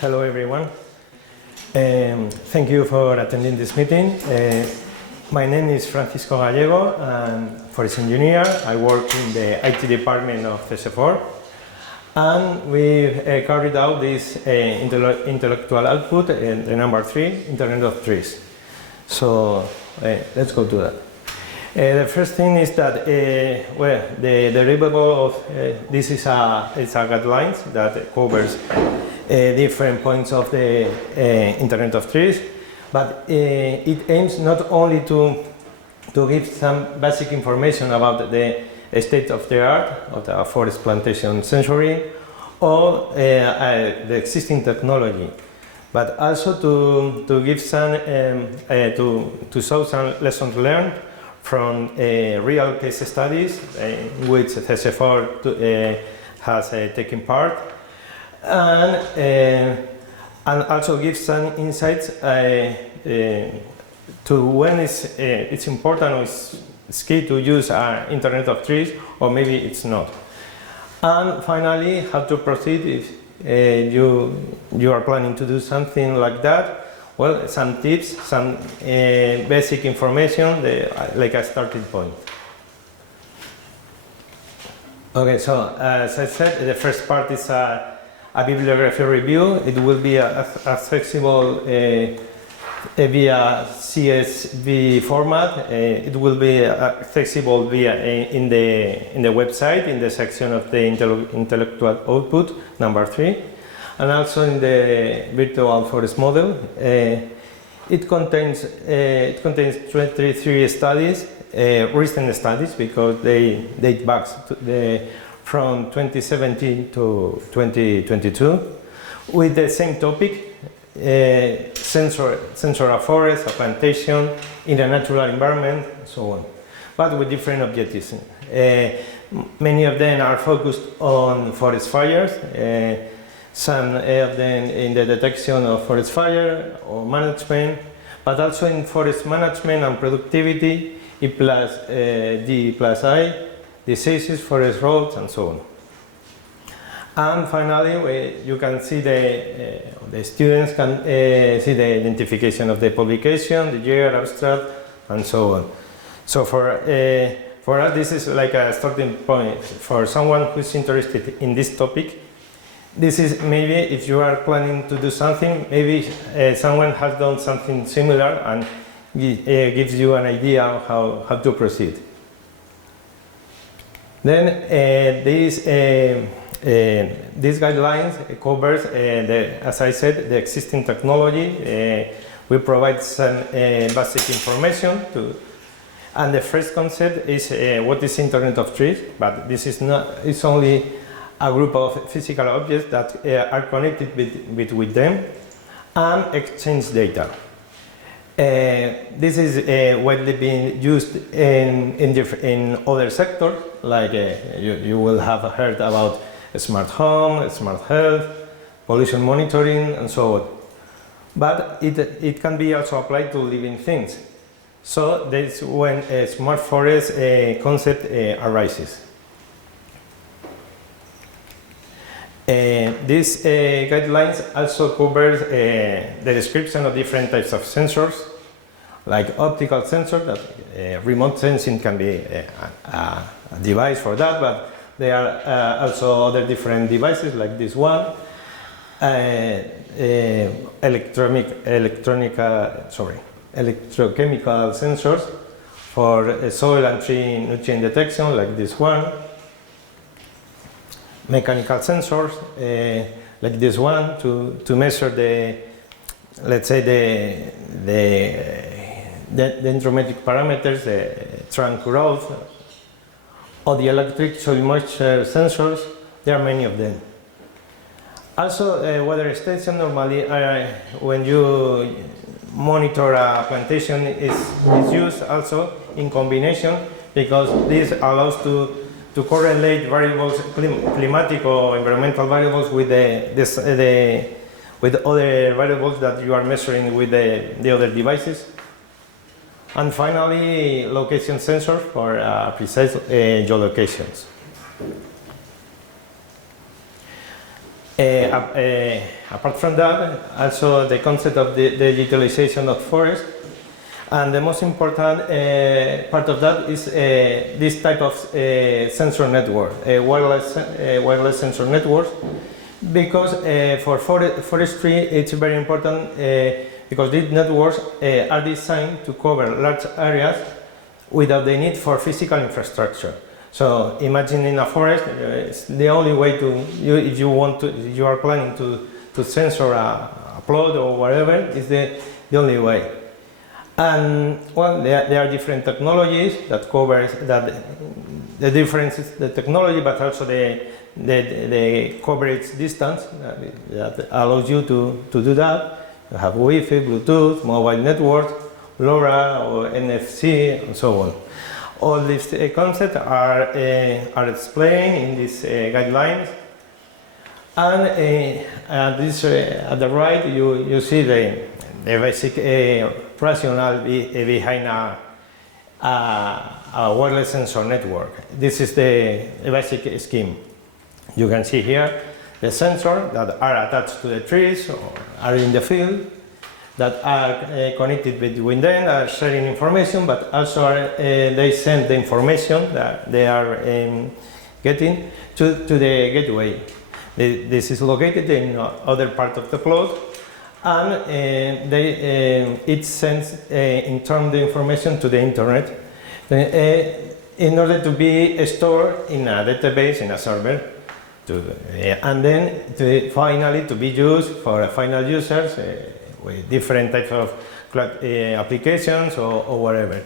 Hello everyone. Thank you for attending this meeting. My name is Francisco Gallego. I'm a forest engineer. I work in the IT department of CESEFOR. And we carried out this intellectual output, the number 3, Internet of Trees. So let's go to that. The first thing is that the deliverable of this is a guidelines that covers different points of the Internet of Trees, but it aims not only to give some basic information about the state of the art of the forest plantation censoring or the existing technology, but also to give some to show some lessons learned from real case studies in which CESEFOR has taken part, and also give some insights to when it's important or it's key to use Internet of Trees, or maybe it's not. And finally, how to proceed if you are planning to do something like that. Well, some tips, some basic information, like a starting point. Okay, so as I said, the first part is a bibliography review. It will be accessible via CSV format. It will be accessible via in the website, in the section of the intellectual output, number 3, and also in the virtual forest model. It contains 23 studies, recent studies, because they date back from 2017 to 2022, with the same topic. Sensor a forest, a plantation, in a natural environment, and so on, but with different objectives. Many of them are focused on forest fires, some of them in the detection of forest fire or management, but also in forest management and productivity, D+I, diseases, forest roads, and so on. And finally, you can see the students can see the identification of the publication, the year, abstract, and so on. So for us, this is like a starting point for someone who's interested in this topic. This is maybe if you are planning to do something, maybe someone has done something similar and gives you an idea of how to proceed. Then these guidelines covers, as I said, the existing technology. We provide some basic information and the first concept is what is Internet of Trees, but this is not. It's only a group of physical objects that are connected with them and exchange data. This is widely being used in other sectors, like you will have heard about smart home, smart health, pollution monitoring, and so on. But it can be also applied to living things. So that's when a smart forest concept arises. These guidelines also covers the description of different types of sensors, like optical sensor, that remote sensing can be a device for that, but there are also other different devices like this one, electrochemical sensors for soil and tree nutrient detection like this one, mechanical sensors like this one to measure let's say the dendrometric parameters, the trunk growth, or the electric soil moisture sensors. There are many of them. Also, weather station normally when you monitor a plantation is used also in combination, because this allows to correlate variables, climatic or environmental variables, with with other variables that you are measuring with the other devices. And finally, location sensors for precise geolocations. Apart from that, also the concept of the utilization of forest, and the most important part of that is this type of sensor network, wireless sensor networks, because for forestry it's very important because these networks are designed to cover large areas without the need for physical infrastructure. So imagine in a forest, it's the only way to, if you are planning to sensor a plot or whatever, it's the only way. And well, there are different technologies that covers that the difference is the technology, but also the coverage distance that allows you to do that. You have Wi-Fi, Bluetooth, mobile networks, LoRa or NFC, and so on. All these concepts are explained in these guidelines. And at the right, you see the basic rationale behind a wireless sensor network. This is the basic scheme. You can see here the sensors that are attached to the trees or are in the field, that are connected between them, are sharing information, but also they send the information that they are getting to the gateway. This is located in other part of the plot, and it sends in turn the information to the internet in order to be stored in a database, in a server, and then finally to be used for final users with different types of applications or whatever.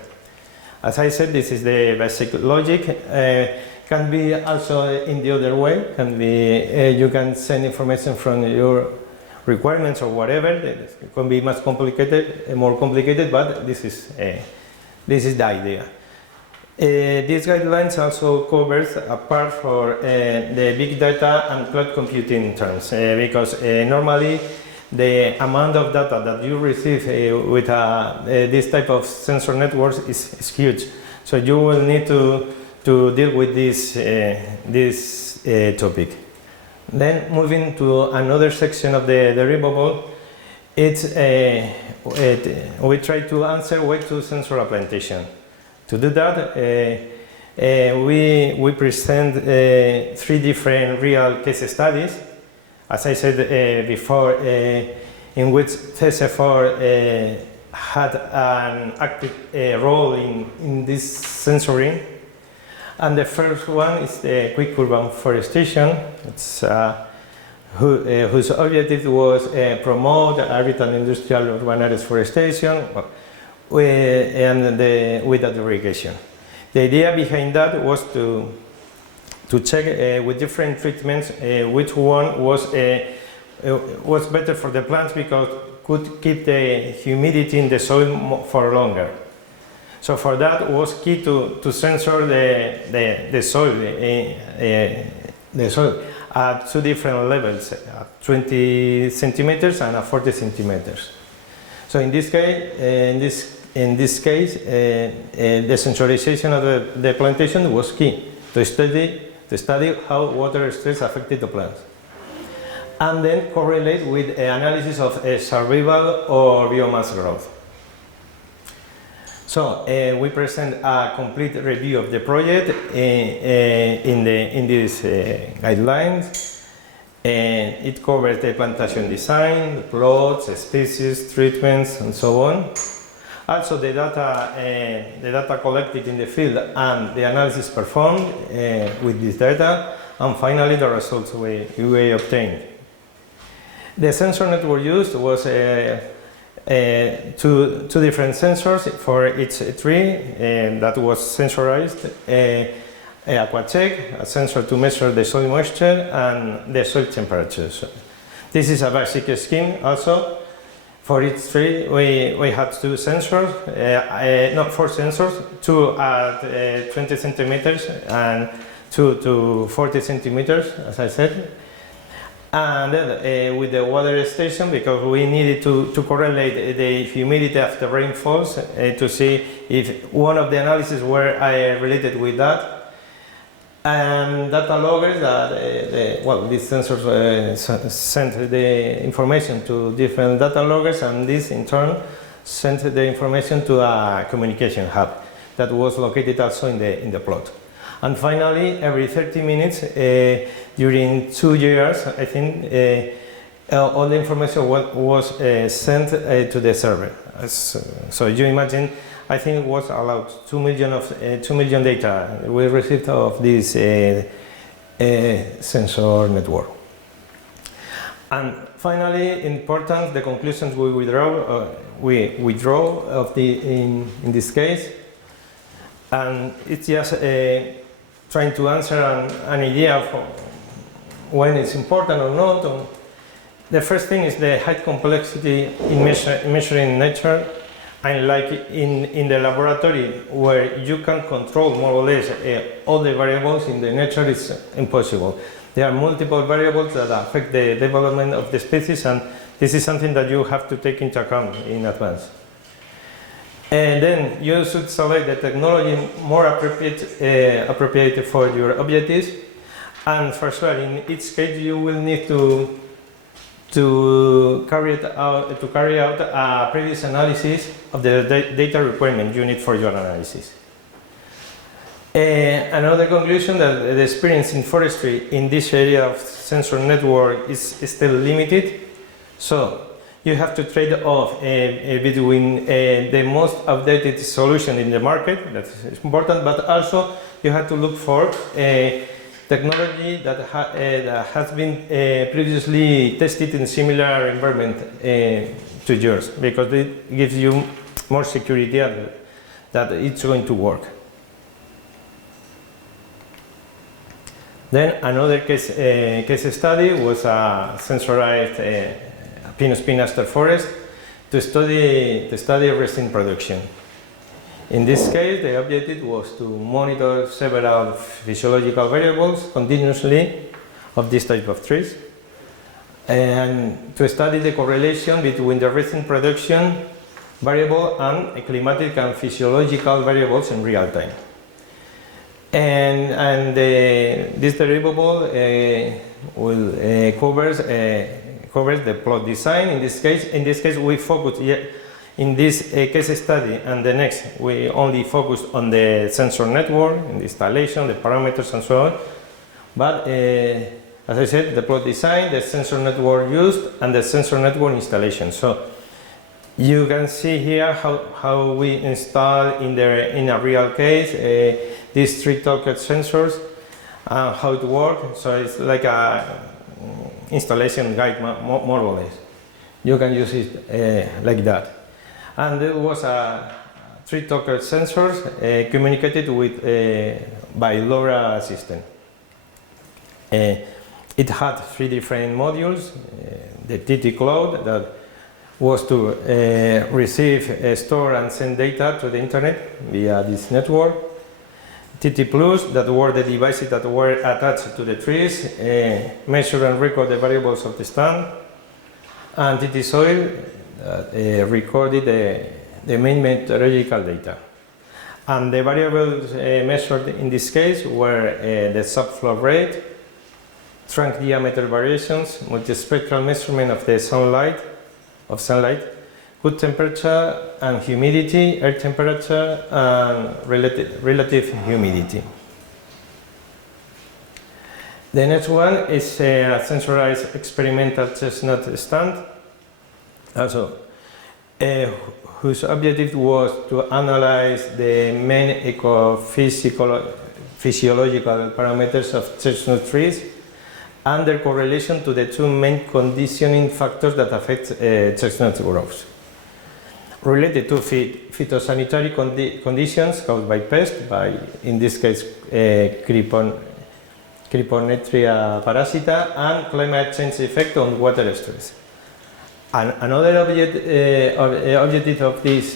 As I said, this is the basic logic. Can be also in the other way. Can be you can send information from your requirements or whatever. It can be much complicated, more complicated, but this is the idea. These guidelines also covers a part for the big data and cloud computing terms, because normally the amount of data that you receive with this type of sensor networks is huge. So you will need to deal with this topic. Then moving to another section of the deliverable, we try to answer why to sensor a plantation. To do that, we present 3 different real case studies. As I said before, in which CESEFOR had an active role in this sensoring. And the first one is the quick urban forestation, whose objective was promote urban and industrial urban areas forestation without irrigation. The idea behind that was to check with different treatments which one was better for the plants, because could keep the humidity in the soil for longer. So for that was key to sensor the soil at 2 different levels, 20 centimeters and 40 centimeters. So in this case, the sensorization of the plantation was key to study how water stress affected the plants, and then correlate with analysis of survival or biomass growth. So we present a complete review of the project in these guidelines. It covers the plantation design, plots, species, treatments, and so on. Also the data collected in the field and the analysis performed with this data, and finally the results we obtained. The sensor network used was two different sensors for each tree that was sensorized. AquaCheck, a sensor to measure the soil moisture and the soil temperatures. This is a basic scheme also. For each tree we had 2 sensors, not 4 sensors, 2 at 20 centimeters and 2 to 40 centimeters, as I said. And then with the water station, because we needed to correlate the humidity after rainfalls to see if one of the analyses were related with that. and data loggers that, these sensors sent the information to different data loggers, and this in turn sent the information to a communication hub that was located also in the plot. And finally, every 30 minutes, during 2 years, I think, all the information was sent to the server. So you imagine, I think it was allowed 2 million data we received of this sensor network. And finally, important, the conclusions we withdraw of in this case, and it's just trying to answer an idea of when it's important or not. The first thing is the high complexity in measuring nature, and like in the laboratory where you can control more or less all the variables in the nature, it's impossible. There are multiple variables that affect the development of the species, and this is something that you have to take into account in advance. And then you should select the technology more appropriate for your objectives, and for sure in each case you will need to carry out a previous analysis of the data requirement you need for your analysis. Another conclusion that the experience in forestry in this area of sensor network is still limited, so you have to trade off between the most updated solution in the market, that is important, but also you have to look for technology that has been previously tested in similar environment to yours, because it gives you more security that it's going to work. Then another case study was a sensorized pinus-pinaster forest to study resin production. In this case, the objective was to monitor several physiological variables continuously of this type of trees, and to study the correlation between the resin production variable and climatic and physiological variables in real time. And this deliverable covers the plot design. In this case, we focus in this case study, and the next we only focused on the sensor network, in the installation, the parameters, and so on. But as I said, the plot design, the sensor network used, and the sensor network installation. So you can see here how we install in a real case these 3 talker sensors, how it works. So it's like a installation guide, more or less. You can use it like that. And there was 3 talker sensors communicated with by LoRa system. It had 3 different modules. The TT Cloud, that was to receive, store and send data to the internet via this network. TT Plus, that were the devices that were attached to the trees, measure and record the variables of the stand. And TT Soil, that recorded the main meteorological data. And the variables measured in this case were the subflow rate, trunk diameter variations, multispectral measurement of the sunlight, good temperature and humidity, air temperature, and relative humidity. The next one is a sensorized experimental chestnut stand, also whose objective was to analyze the main physiological parameters of chestnut trees and their correlation to the 2 main conditioning factors that affect chestnut growth. Related to phytosanitary conditions caused by pests, in this case Cryponetria parasita, and climate change effect on water stress. And another objective of this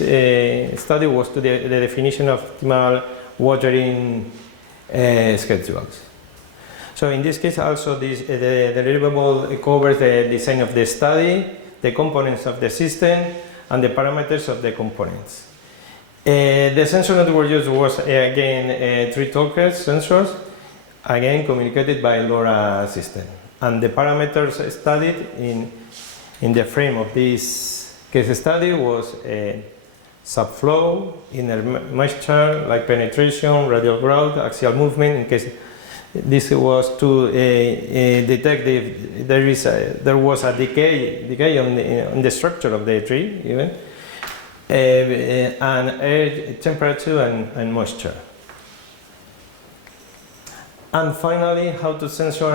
study was to the definition of optimal watering schedules. So in this case also the deliverable covers the design of the study, the components of the system, and the parameters of the components. The sensor network used was again 3 talker sensors, again communicated by LoRa system. And the parameters studied in the frame of this case study was subflow, inner moisture, light penetration, radial growth, axial movement. In case this was to detect if there was a decay on the structure of the tree, even, and air temperature and moisture. And finally, how to censor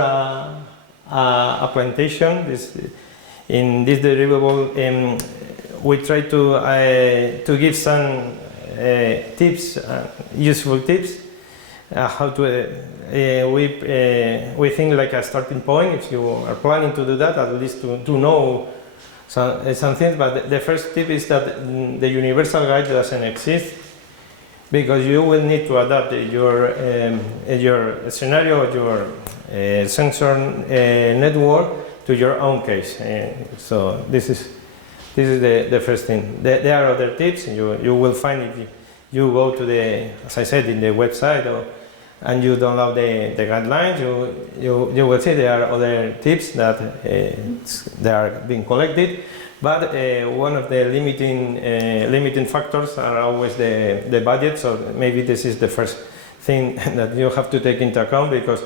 a plantation. In this deliverable, we try to give some tips, useful tips, how to. We think like a starting point. If you are planning to do that, at least to know some things. But the first tip is that the universal guide doesn't exist, because you will need to adapt your scenario, your sensor network to your own case. So this is the first thing. There are other tips you will find if you go to the, as I said, in the website, and you download the guidelines. You will see there are other tips that they are being collected. But one of the limiting factors are always the budget, so maybe this is the first thing that you have to take into account, because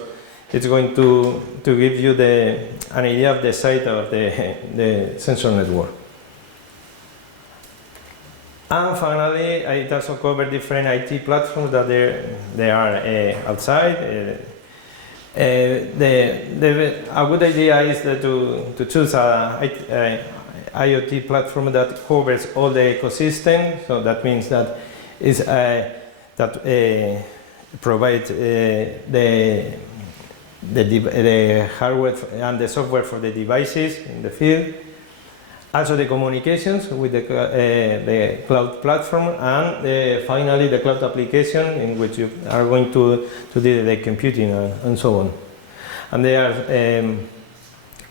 it's going to give you an idea of the size of the sensor network. And finally, I also cover different IT platforms that they are outside. A good idea is to choose a IoT platform that covers all the ecosystem. So that means that provides the hardware and the software for the devices in the field. Also the communications with the cloud platform, and finally the cloud application in which you are going to do the computing and so on. And they are.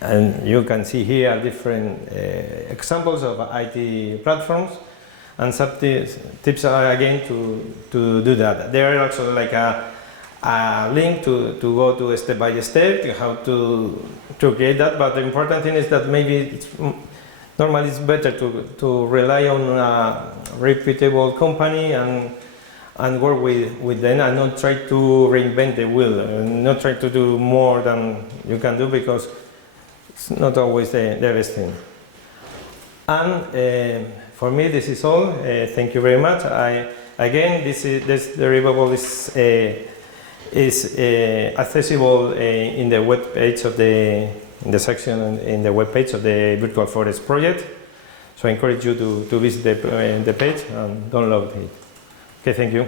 And you can see here different examples of IT platforms, and some tips are again to do that. There are also like a link to go to step by step to how to create that. But the important thing is that maybe normally it's better to rely on a reputable company and work with them, and not try to reinvent the wheel, and not try to do more than you can do, because it's not always the best thing. And for me, this is all. Thank you very much. Again, this deliverable is accessible in the web page of in the section in the web page of the Virtual Forest project. So I encourage you to visit the page and download it. Okay, thank you.